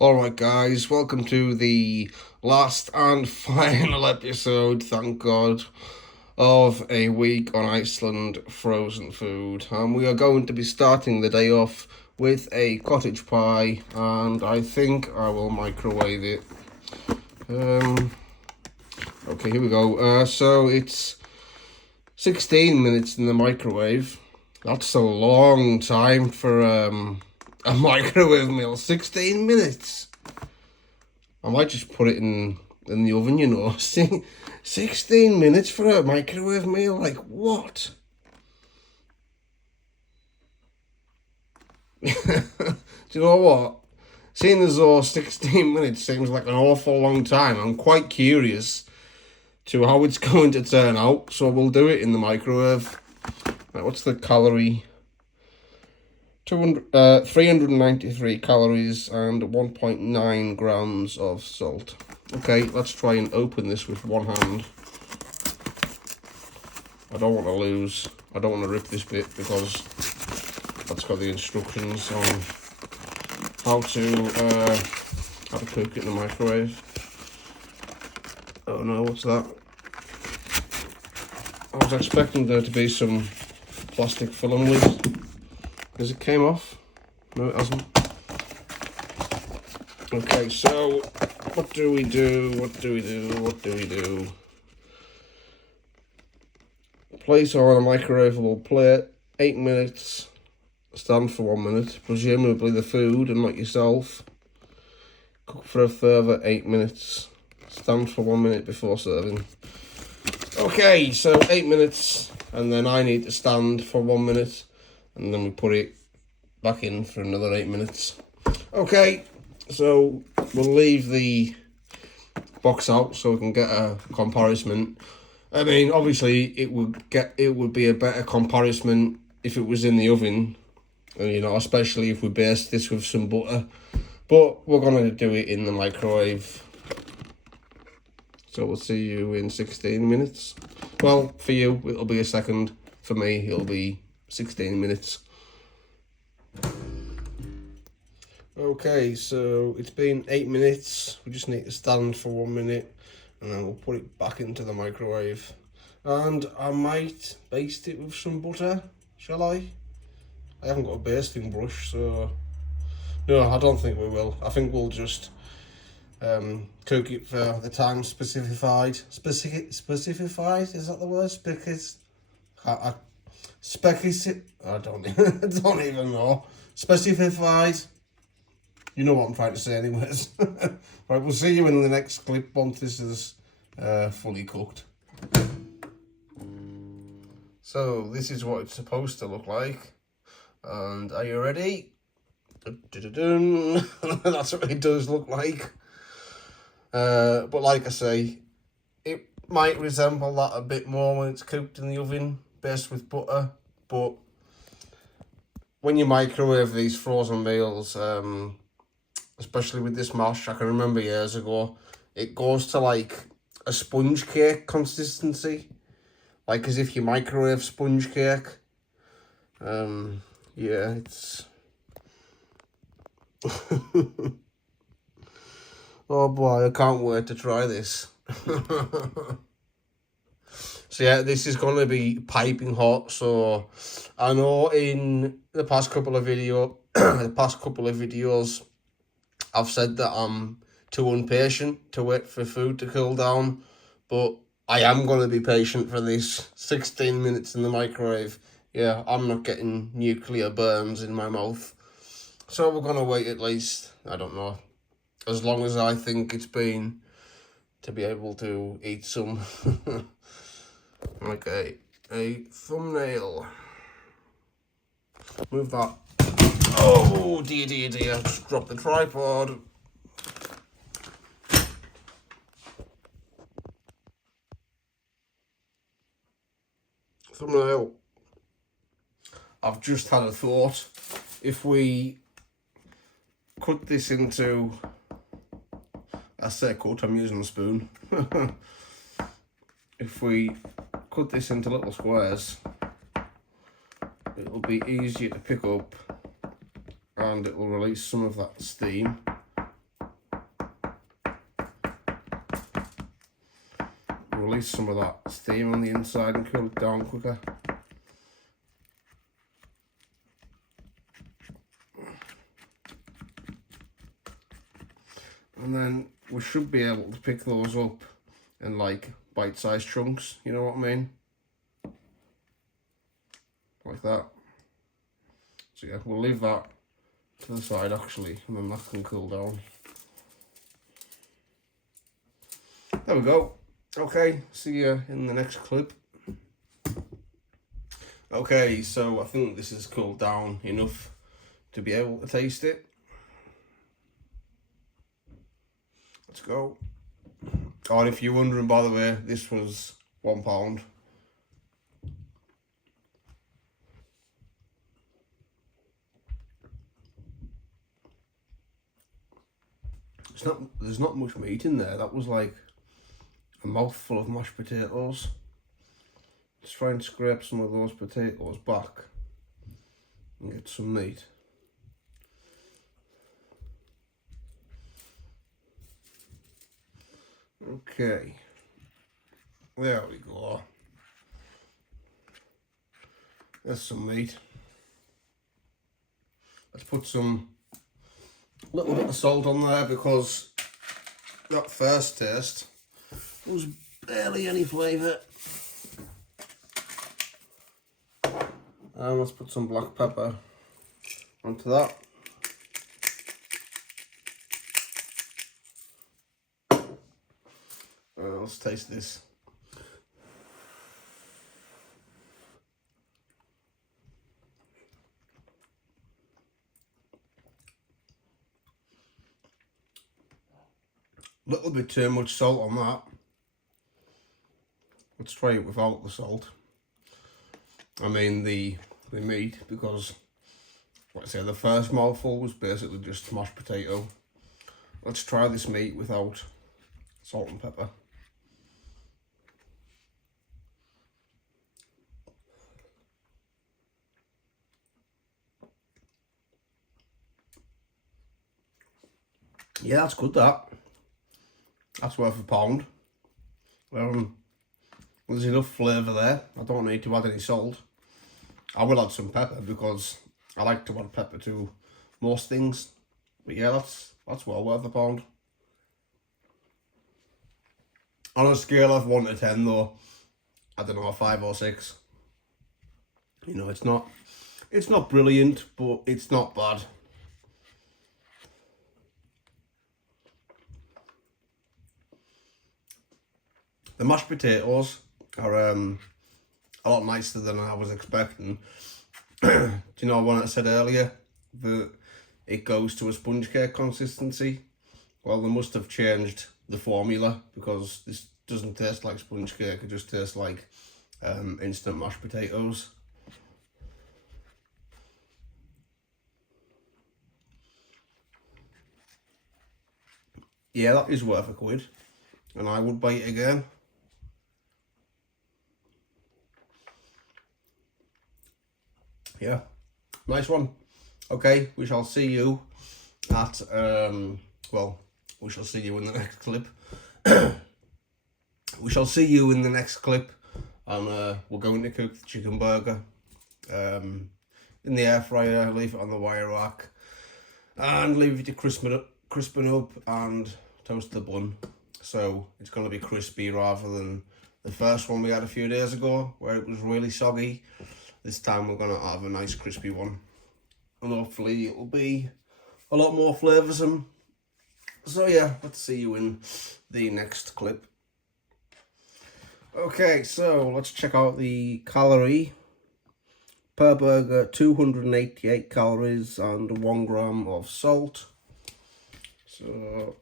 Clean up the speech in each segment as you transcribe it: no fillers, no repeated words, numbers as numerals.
Alright guys, welcome to the last and final episode, thank God, of a week on Iceland frozen food. And we are going to be starting the day off with a cottage pie, and I think I will microwave it. Okay, here we go. So it's 16 minutes in the microwave. That's a long time for a microwave meal. 16 minutes. I might just put it in the oven, you know. 16 minutes for a microwave meal? Like, what? Do you know what? Seeing as though 16 minutes seems like an awful long time, I'm quite curious to how it's going to turn out. So we'll do it in the microwave. Right, what's the calorie? 393 calories and 1.9 grams of salt. Okay, let's try and open this with one hand. I don't want to rip this bit because that's got the instructions on how to cook it in the microwave. Oh no, what's that? I was expecting there to be some plastic film lid. Has it came off? No, it hasn't. Okay, so what do we do? Place on a microwavable plate, 8 minutes, stand for 1 minute, presumably the food and not yourself. Cook for a further 8 minutes, stand for 1 minute before serving. Okay, so 8 minutes, and then I need to stand for 1 minute. And then we put it back in for another 8 minutes. Okay, so we'll leave the box out so we can get a comparison. I mean, obviously, it would be a better comparison if it was in the oven, you know, especially if we baste this with some butter. But we're gonna do it in the microwave. So we'll see you in 16 minutes. Well, for you, it'll be a second. For me, it'll be 16 minutes. Okay, so it's been 8 minutes. We just need to stand for 1 minute and then we'll put it back into the microwave. And I might baste it with some butter, shall I? I haven't got a basting brush, so no, I don't think we will. I think we'll just cook it for the time specified. Specified, is that the word? I don't even know. Specified. You know what I'm trying to say anyways. Right, we'll see you in the next clip once this is fully cooked. So this is what it's supposed to look like. And are you ready? That's what it does look like. But like I say, it might resemble that a bit more when it's cooked in the oven, based with butter. But when you microwave these frozen meals, especially with this mash, I can remember years ago, it goes to like a sponge cake consistency, like as if you microwave sponge cake. Yeah, it's oh boy, I can't wait to try this. So yeah, this is going to be piping hot. So I know in the past couple of videos, I've said that I'm too impatient to wait for food to cool down, but I am going to be patient for this 16 minutes in the microwave. Yeah, I'm not getting nuclear burns in my mouth. So we're going to wait at least, I don't know, as long as I think it's been to be able to eat some. Okay, a thumbnail. Move that. Oh, dear, just dropped the tripod. Thumbnail. I've just had a thought. If we cut this into, I say cut, I'm using a spoon. If we cut this into little squares, it'll be easier to pick up and it will release some of that steam release some of that steam on the inside and cool it down quicker. And then we should be able to pick those up in like bite-sized chunks, you know what I mean? Like that. So yeah, we'll leave that to the side actually, and then that can cool down. There we go. Okay, see you in the next clip. Okay, so I think this has cooled down enough to be able to taste it. Let's go. Oh, and if you're wondering, by the way, this was £1. There's not much meat in there. That was like a mouthful of mashed potatoes. Let's try and scrape some of those potatoes back and get some meat. Okay, there we go. There's some meat. Let's put some little bit of salt on there because that first taste was barely any flavour. And let's put some black pepper onto that. Let's taste this. A little bit too much salt on that. Let's try it without the salt. I mean the meat, because like I say, the first mouthful was basically just mashed potato. Let's try this meat without salt and pepper. Yeah, that's good, that. That's worth £1. There's enough flavour there. I don't need to add any salt. I will add some pepper because I like to add pepper to most things. But yeah, that's well worth £1. On a scale of 1 to 10 though, I don't know, a 5 or 6. You know, it's not brilliant, but it's not bad. The mashed potatoes are a lot nicer than I was expecting. Do you know when I said earlier that it goes to a sponge cake consistency? Well, they must have changed the formula because this doesn't taste like sponge cake. It just tastes like instant mashed potatoes. Yeah, that is worth £1, and I would buy it again. Yeah, nice one. Okay, we shall see you at, well, we shall see you in the next clip. We shall see you in the next clip, and we're going to cook the chicken burger in the air fryer, leave it on the wire rack, and leave it to crispen up and toast the bun. So it's going to be crispy rather than the first one we had a few days ago where it was really soggy. This time we're going to have a nice crispy one, and hopefully it'll be a lot more flavoursome. So yeah, let's see you in the next clip. Okay, so let's check out the calorie. Per burger, 288 calories and 1 gram of salt. So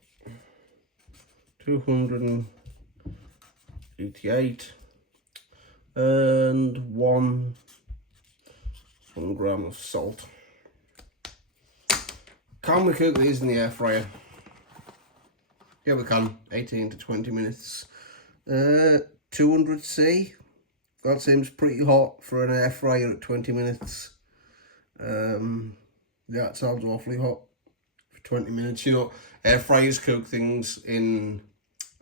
288 and 1 gram of salt. Can we cook these in the air fryer? Yeah, we can. 18 to 20 minutes. 200C. That seems pretty hot for an air fryer at 20 minutes. Yeah, it sounds awfully hot for 20 minutes. You know, air fryers cook things in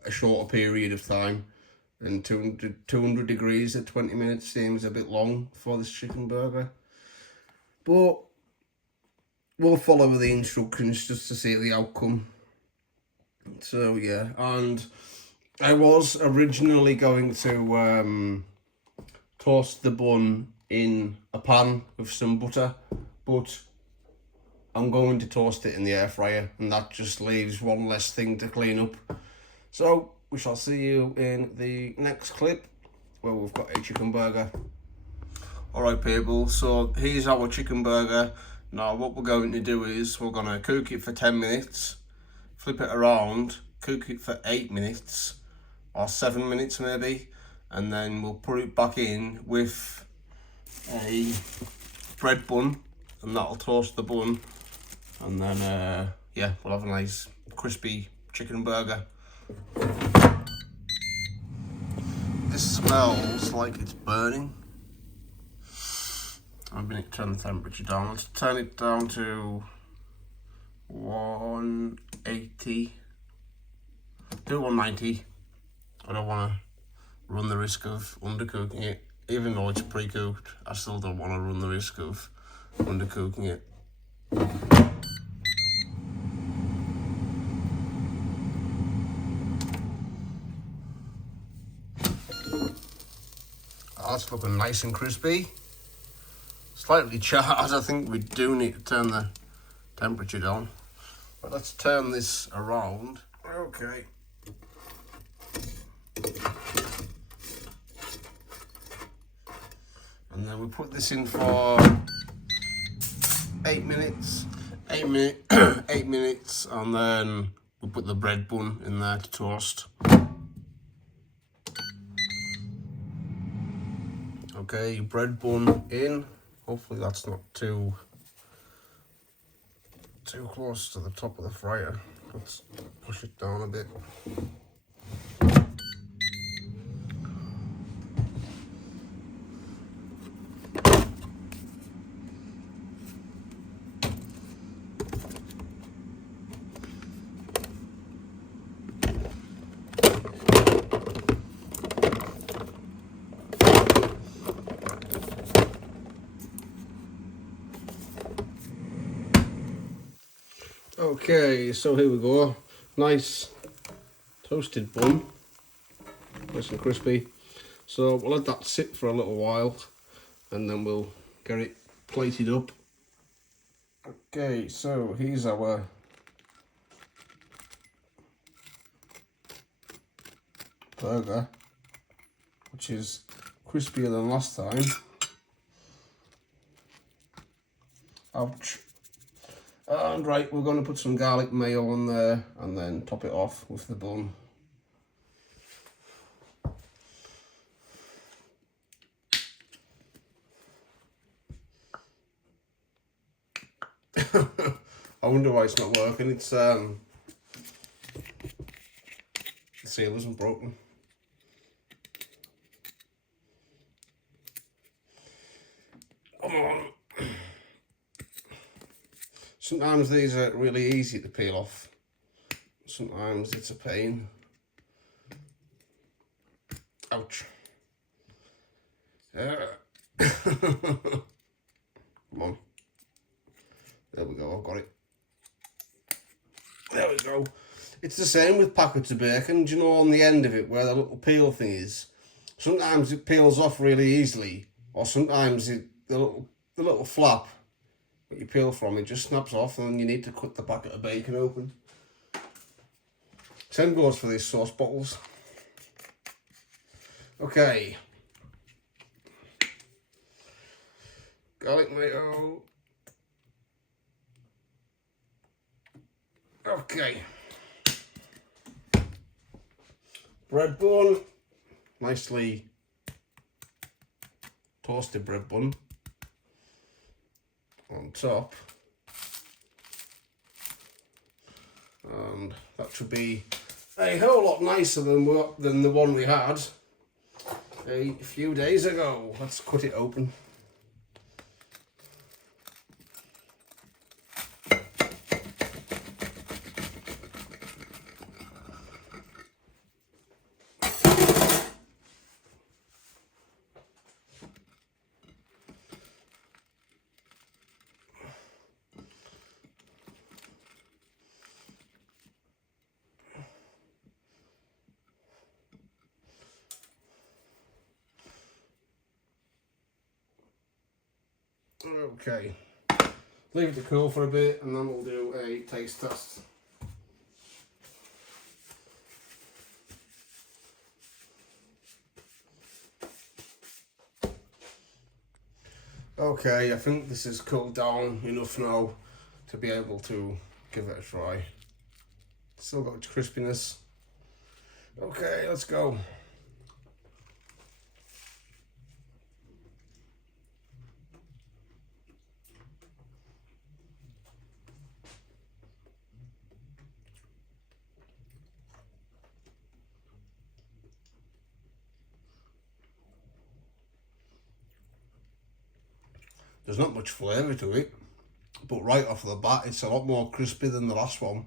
a shorter period of time. and 200 degrees at 20 minutes seems a bit long for this chicken burger. But we'll follow the instructions just to see the outcome. So yeah, and I was originally going to toast the bun in a pan with some butter, but I'm going to toast it in the air fryer, and that just leaves one less thing to clean up. So we shall see you in the next clip where we've got a chicken burger. Alright people, so here's our chicken burger. Now what we're going to do is we're going to cook it for 10 minutes, flip it around, cook it for 8 minutes or 7 minutes maybe, and then we'll put it back in with a bread bun, and that'll toast the bun, and then yeah, we'll have a nice crispy chicken burger. This smells like it's burning. I'm going to turn the temperature down. Let's turn it down to 180. Do 190. I don't want to run the risk of undercooking it. Even though it's pre-cooked, I still don't want to run the risk of undercooking it. That's looking nice and crispy. Slightly charred. I think we do need to turn the temperature down. But let's turn this around. Okay. And then we put this in for 8 minutes. 8 minutes, and then we put the bread bun in there to toast. Okay, bread bun in. Hopefully that's not too close to the top of the fryer. Let's push it down a bit. Okay, so here we go. Nice toasted bun, nice and crispy. So we'll let that sit for a little while, and then we'll get it plated up. Okay, so here's our burger, which is crispier than last time. Ouch. And right, we're going to put some garlic mayo on there and then top it off with the bun. I wonder why it's not working. It's the seal isn't broken. Come on. Sometimes these are really easy to peel off. Sometimes it's a pain. Ouch. Come on. There we go, I've got it. There we go. It's the same with packets of bacon. Do you know on the end of it where the little peel thing is? Sometimes it peels off really easily, or sometimes the little flap that you peel from, it just snaps off, and then you need to cut the packet of bacon open. Same goes for these sauce bottles. Okay. Garlic mayo. Okay. Bread bun. Nicely toasted bread bun on top, and that should be a whole lot nicer than the one we had a few days ago. Let's cut it open. Okay, leave it to cool for a bit and then we'll do a taste test. Okay, I think this is cooled down enough now to be able to give it a try. Still got its crispiness. Okay, let's go. There's not much flavour to it, but right off the bat it's a lot more crispy than the last one.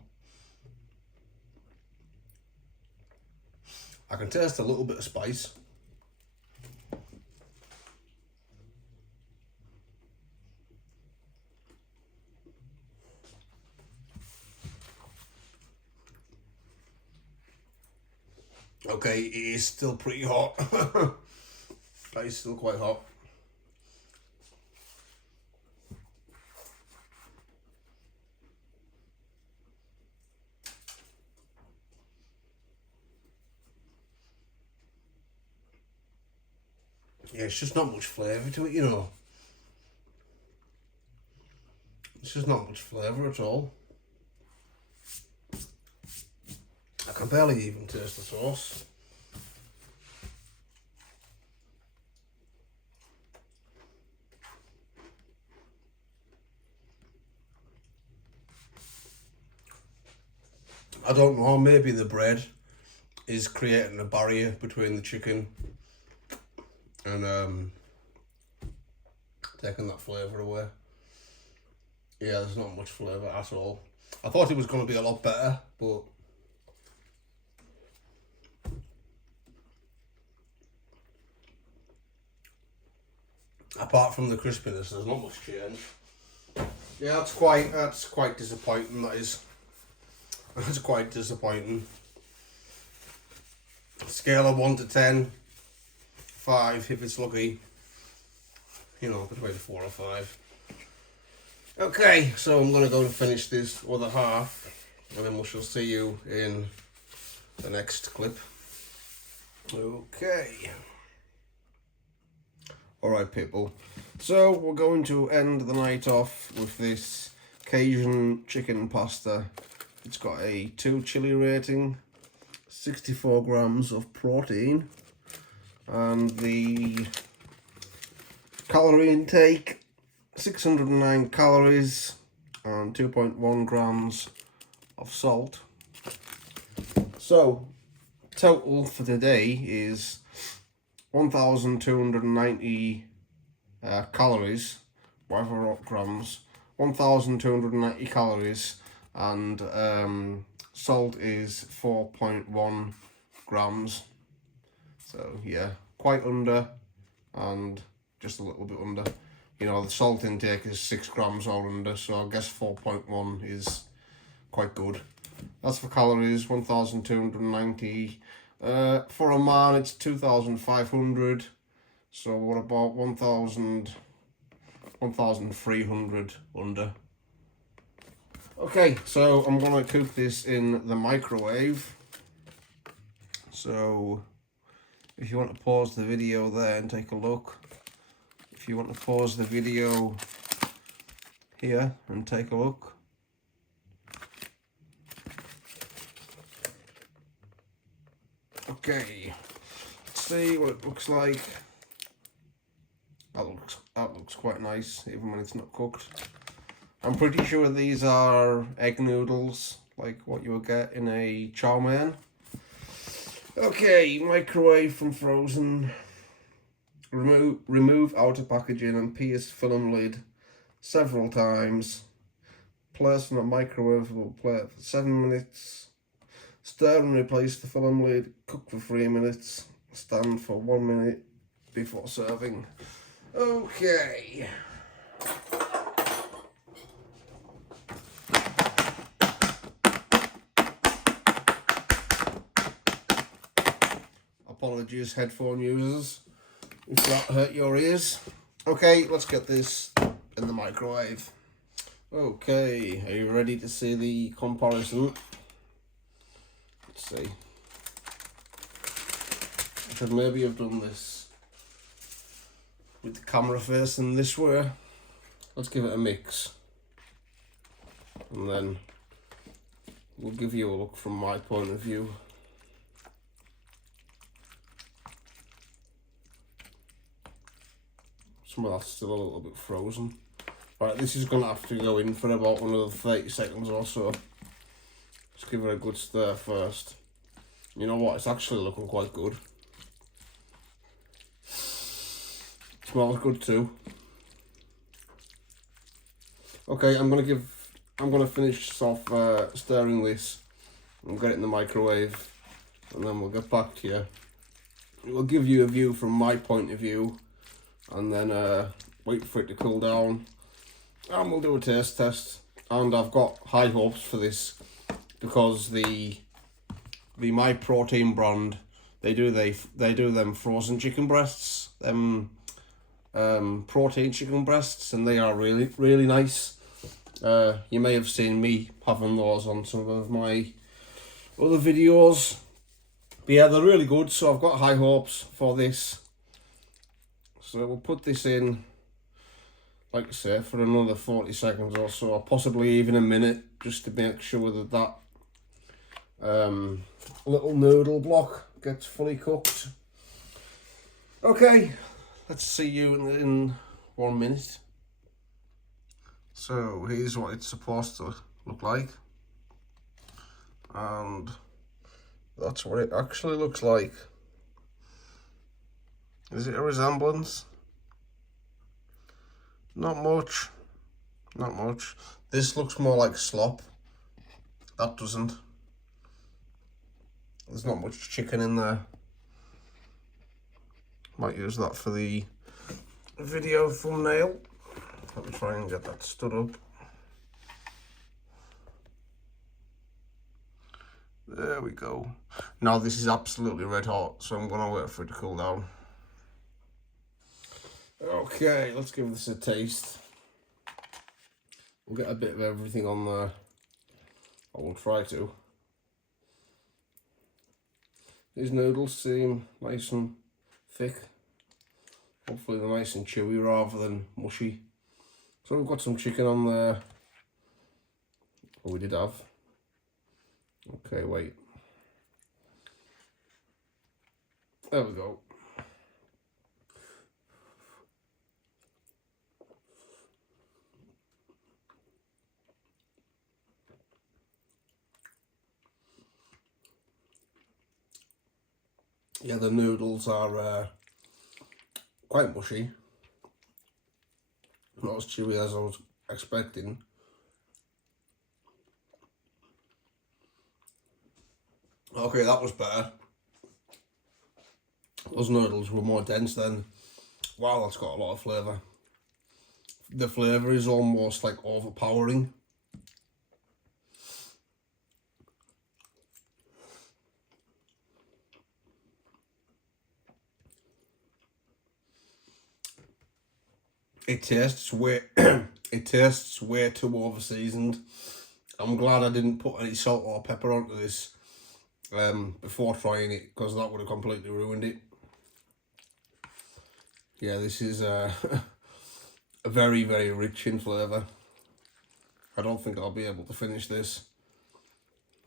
I can taste a little bit of spice. Okay, it is still pretty hot. That is still quite hot. Yeah, it's just not much flavour to it, you know. It's just not much flavour at all. I can barely even taste the sauce. I don't know, maybe the bread is creating a barrier between the chicken and taking that flavour away. Yeah, there's not much flavour at all. I thought it was going to be a lot better, but apart from the crispiness, there's not much change. Yeah, that's quite disappointing, that is. That's quite disappointing. Scale of 1 to 10, 5 if it's lucky. You know, between 4 or 5. Okay, so I'm going to go and finish this other half, and then we shall see you in the next clip. Okay. Alright people, so we're going to end the night off with this Cajun chicken pasta. It's got a 2 chili rating, 64 grams of protein, and the calorie intake 609 calories and 2.1 grams of salt. So total for today is 1,290 calories, whatever grams, 1,290 calories, and salt is 4.1 grams. So yeah, quite under and just a little bit under. You know, the salt intake is 6 grams or under, so I guess 4.1 is quite good. That's for calories, 1,290. For a man, it's 2,500. So what about 1,300 under? Okay, so I'm gonna cook this in the microwave. So if you want to pause the video there and take a look. If you want to pause the video here and take a look. Okay, let's see what it looks like. That looks quite nice, even when it's not cooked. I'm pretty sure these are egg noodles, like what you would get in a chow mein. Okay, microwave from frozen. Remove outer packaging and pierce film lid several times. Place on a microwavable plate for 7 minutes. Stir and replace the film lid. Cook for 3 minutes. Stand for 1 minute before serving. Okay. Apologies, headphone users, if that hurt your ears. Okay, let's get this in the microwave. Okay, are you ready to see the comparison? Let's see. I should maybe have done this with the camera facing this way. Let's give it a mix. And then we'll give you a look from my point of view. Some of that's still a little bit frozen. Right, this is going to have to go in for about another 30 seconds or so. Let's give it a good stir first. You know what, it's actually looking quite good. Smells good too. Okay, I'm gonna finish off stirring this and get it in the microwave, and then we'll get back to you. We'll give you a view from my point of view, and then wait for it to cool down, and we'll do a taste test. And I've got high hopes for this because the My Protein brand, they do them frozen chicken breasts, protein chicken breasts, and they are really nice. You may have seen me having those on some of my other videos, but yeah, they're really good, so I've got high hopes for this. So we'll put this in, like I say, for another 40 seconds or so, or possibly even a minute, just to make sure that little noodle block gets fully cooked. Okay, let's see you in 1 minute. So here's what it's supposed to look like, and that's what it actually looks like. Is it a resemblance? Not much. This looks more like slop. That doesn't. There's not much chicken in there. Might use that for the video thumbnail. Let me try and get that stood up. There we go. Now this is absolutely red hot, so I'm gonna wait for it to cool down. Okay, let's give this a taste. We'll get a bit of everything on there. I will try to. These noodles seem nice and thick. Hopefully they're nice and chewy rather than mushy. So we've got some chicken on there. Oh, we did have. Okay, wait. There we go. Yeah, the noodles are quite mushy. Not as chewy as I was expecting. Okay, that was better. Those noodles were more dense then. Wow, that's got a lot of flavour. The flavour is almost like overpowering. It tastes way too over seasoned. I'm glad I didn't put any salt or pepper onto this before trying it, because that would have completely ruined it. Yeah, this is a very rich in flavour. I don't think I'll be able to finish this.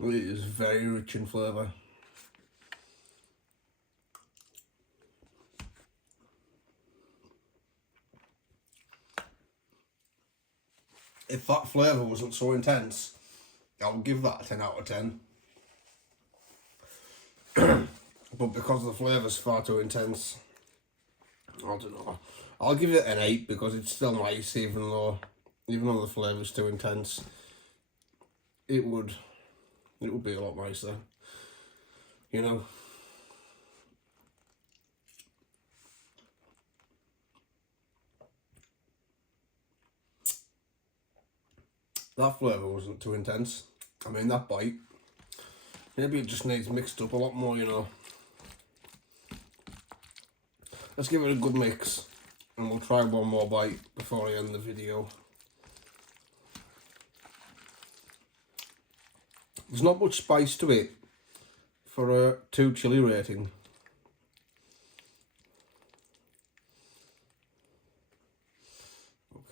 It is very rich in flavour. If that flavour wasn't so intense, I would give that a 10 out of 10. But because the flavour's far too intense, I don't know. I'll give it an 8 because it's still nice, even though the flavour's too intense. It would be a lot nicer, you know. That flavour wasn't too intense. I mean, that bite, maybe it just needs mixed up a lot more, you know. Let's give it a good mix, And we'll try one more bite before I end the video. There's not much spice to it for a 2 chili rating.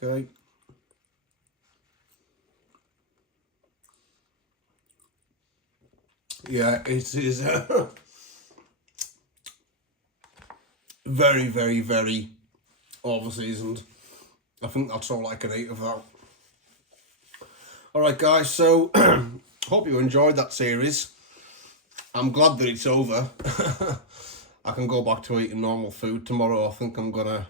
Okay. Yeah, it is very, very, very over-seasoned. I think that's all I can eat of that. Alright guys, so hope you enjoyed that series. I'm glad that it's over. I can go back to eating normal food tomorrow. I think I'm gonna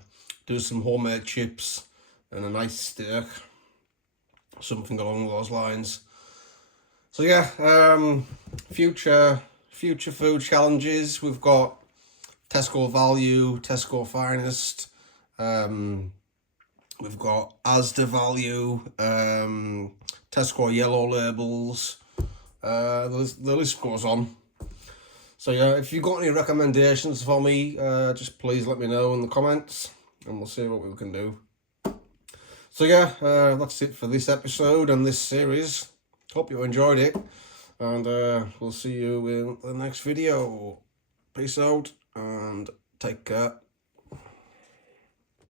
do some homemade chips and a nice steak, something along those lines. So yeah, future food challenges. We've got Tesco Value, Tesco Finest. We've got Asda Value, Tesco Yellow Labels. The list goes on. So yeah, if you've got any recommendations for me, just please let me know in the comments, and we'll see what we can do. So yeah, that's it for this episode and this series. Hope you enjoyed it, and we'll see you in the next video. Peace out and take care.